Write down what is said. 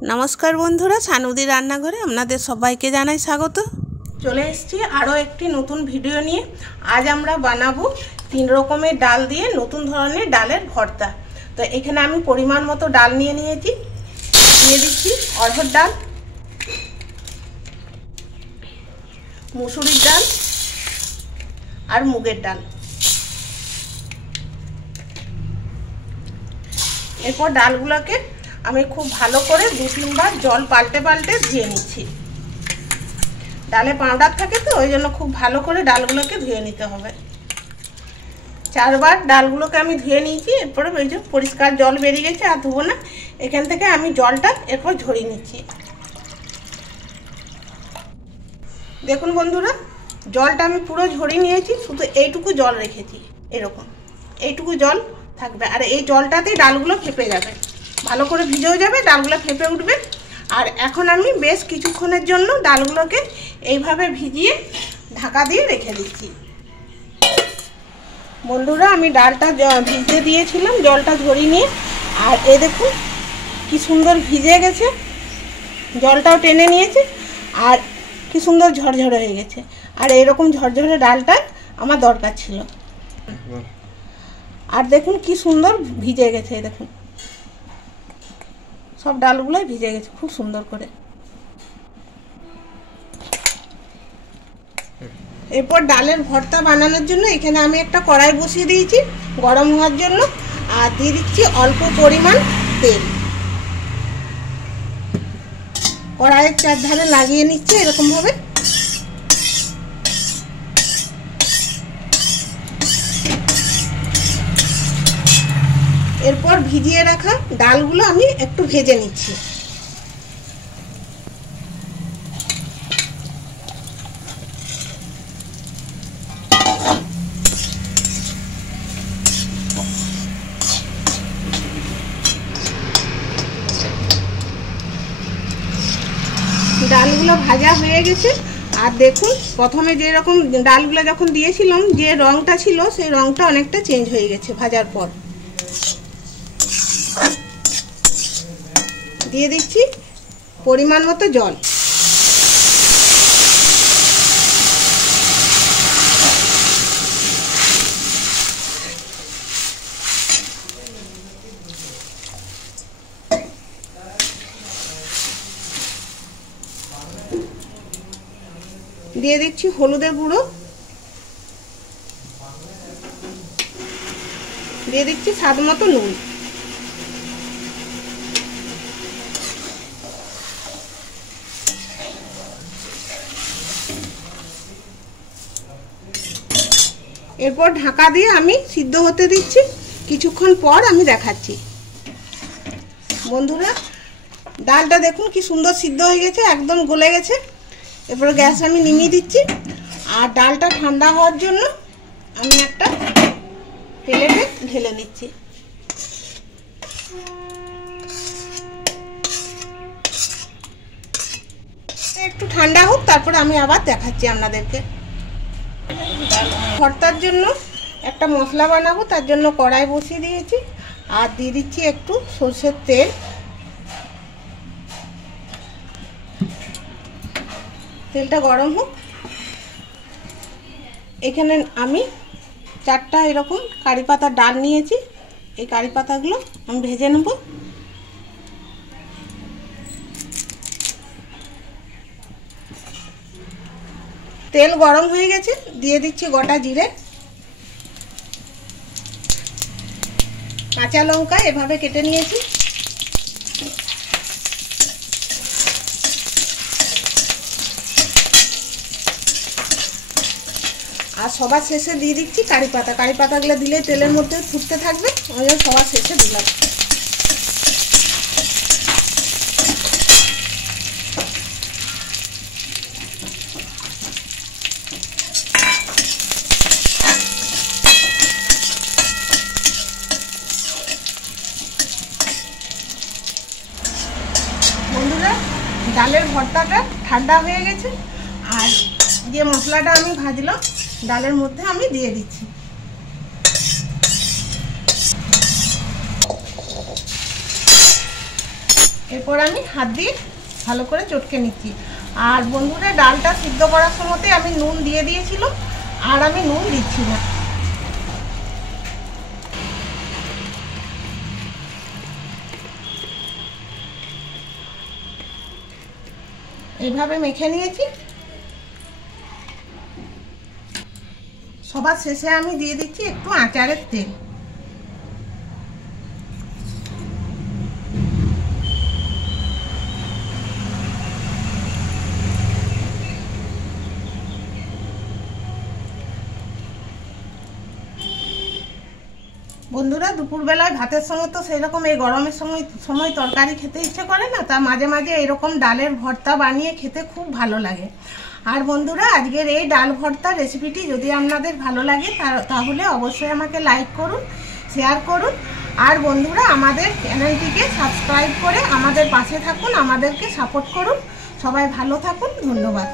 नमस्कार बंधुरा सानुदी रान्नाघरे आपनादेर सबाइके जानाई स्वागत। चले एसेछि आरो एकटी नतून भिडियो निये। आज आमरा बानाबो 3 रकमेर डाल दिये नतून धरनेर डालेर भर्ता। तो एखाने आमी परिमाण मतो डाल निये नियेछि। दिये दिচ্ছি अरहर डाल, मुसुरिर डाल और मुगेर डाल। एरपर डालगुलोके আমি খুব ভালো করে 2-3 বার জল পাল্টে পাল্টে ধুয়ে নিচ্ছি। ডালে পাউডার থাকে তো ওই জন্য খুব ভালো করে ডালগুলোকে ধুয়ে নিতে হবে। 4 বার ডালগুলোকে আমি ধুয়ে নিয়েছি। এরপরে ওই যে পরিষ্কার জল বেরিয়ে গেছে, আর ধুবো না। এখান থেকে আমি জলটা এরপর ঝরিয়ে নিচ্ছি। দেখুন বন্ধুরা, জলটা আমি পুরো ঝরিয়ে নিয়েছি, শুধু এইটুকু জল রেখেছি। এরকম এইটুকু জল থাকবে, আর এই জলটাতেই ডালগুলো ফেপে যাবে, ভালো করে ভিজেও যাবে, ডালগুলো ফেপে উঠবে। আর এখন আমি বেশ কিছুক্ষণের জন্য ডালগুলোকে এইভাবে ভিজিয়ে ঢাকা দিয়ে রেখে দিচ্ছি। বন্ধুরা, আমি ডালটা ভিজতে দিয়েছিলাম জলটা ঝরিয়ে নিয়ে, আর এই দেখুন কি সুন্দর ভিজে গেছে, জলটাও টেনে নিয়েছে, আর কি সুন্দর ঝরঝরে হয়ে গেছে। আর এইরকম ঝরঝরে ডালটা আমার দরকার ছিল। আর দেখুন কি সুন্দর ভিজে গেছে, দেখুন সব ডালগুলোই ভিজে গেছে খুব সুন্দর করে। এরপর ডালের ভর্তা বানানোর জন্য এখানে আমি একটা কড়াই বসিয়ে দিয়েছি গরম হওয়ার জন্য, আর দিয়ে দিচ্ছি অল্প পরিমাণ তেল। কড়াইয়ের চারধারে লাগিয়ে নিচ্ছি এরকম ভাবে। এরপর ভিজিয়ে রাখা ডালগুলো আমি একটু ভেজে নিচ্ছি। ডালগুলো ভাজা হয়ে গেছে, আর দেখুন প্রথমে যে রকম ডালগুলো যখন দিয়েছিলাম যে রংটা ছিল সেই রংটা অনেকটা চেঞ্জ হয়ে গেছে ভাজার পর। দিয়ে দিচ্ছি পরিমাণ মতো জল। দিয়ে দিচ্ছি হলুদের গুঁড়ো, দিয়ে দিচ্ছি স্বাদ মতো নুন। এরপর ঢাকা দিয়ে আমি সিদ্ধ হতে দিচ্ছি। কিছুক্ষণ পর আমি দেখাচ্ছি। বন্ধুরা, ডালটা দেখুন কি সুন্দর সিদ্ধ হয়ে গেছে, একদম গলে গেছে। এরপর গ্যাস আমি নিভিয়ে দিচ্ছি, আর ডালটা ঠান্ডা হওয়ার জন্য আমি একটা প্লেটে ঢেলে নিচ্ছি। একটু ঠান্ডা হোক, তারপরে আমি আবার দেখাচ্ছি আপনাদেরকে। ভর্তার জন্য একটা মশলা বানাবো, তার জন্য কড়াই বসিয়ে দিয়েছি, আর দিয়ে দিচ্ছি একটু সরষের তেল। তেলটা গরম হোক। এখানে আমি 4টা এরকম কারি পাতার ডাল নিয়েছি। এই কারি পাতাগুলো আমি ভেজে নেব। তেল গরম হয়ে গেছে, দিয়ে দিচ্ছি গোটা জিরে, কাঁচা লঙ্কা এভাবে কেটে নিয়েছি, আর সবার শেষে দিয়ে দিচ্ছি কারি পাতা। কারি পাতাগুলো দিলে তেলের মধ্যে ফুটতে থাকবে, ওই জন্য সবার শেষে দিলাম। বন্ধুরা, ডালের ভর্তাটা ঠান্ডা হয়ে গেছে, আর যে মশলাটা আমি ভাজলাম ডালের মধ্যে আমি দিয়ে দিচ্ছি। এরপর আমি হাত দিয়ে ভালো করে চটকে নিচ্ছি। আর বন্ধুরা, ডালটা সিদ্ধ করার সময়তে আমি নুন দিয়ে দিয়েছিলাম, আর আমি নুন দিচ্ছি না। এইভাবে মেখে নিয়েছি। সবার শেষে আমি দিয়ে দিচ্ছি একটু আচারের তেল। বন্ধুরা, দুপুরবেলায় ভাতের সঙ্গে তো সেরকম এই গরমের সময় তরকারি খেতে ইচ্ছে করে না, তা মাঝে মাঝে এরকম ডালের ভর্তা বানিয়ে খেতে খুব ভালো লাগে। আর বন্ধুরা, আজকের এই ডাল ভর্তা রেসিপিটি যদি আপনাদের ভালো লাগে তাহলে অবশ্যই আমাকে লাইক করুন, শেয়ার করুন। আর বন্ধুরা, আমাদের চ্যানেলটিকে সাবস্ক্রাইব করে আমাদের পাশে থাকুন, আমাদেরকে সাপোর্ট করুন। সবাই ভালো থাকুন, ধন্যবাদ।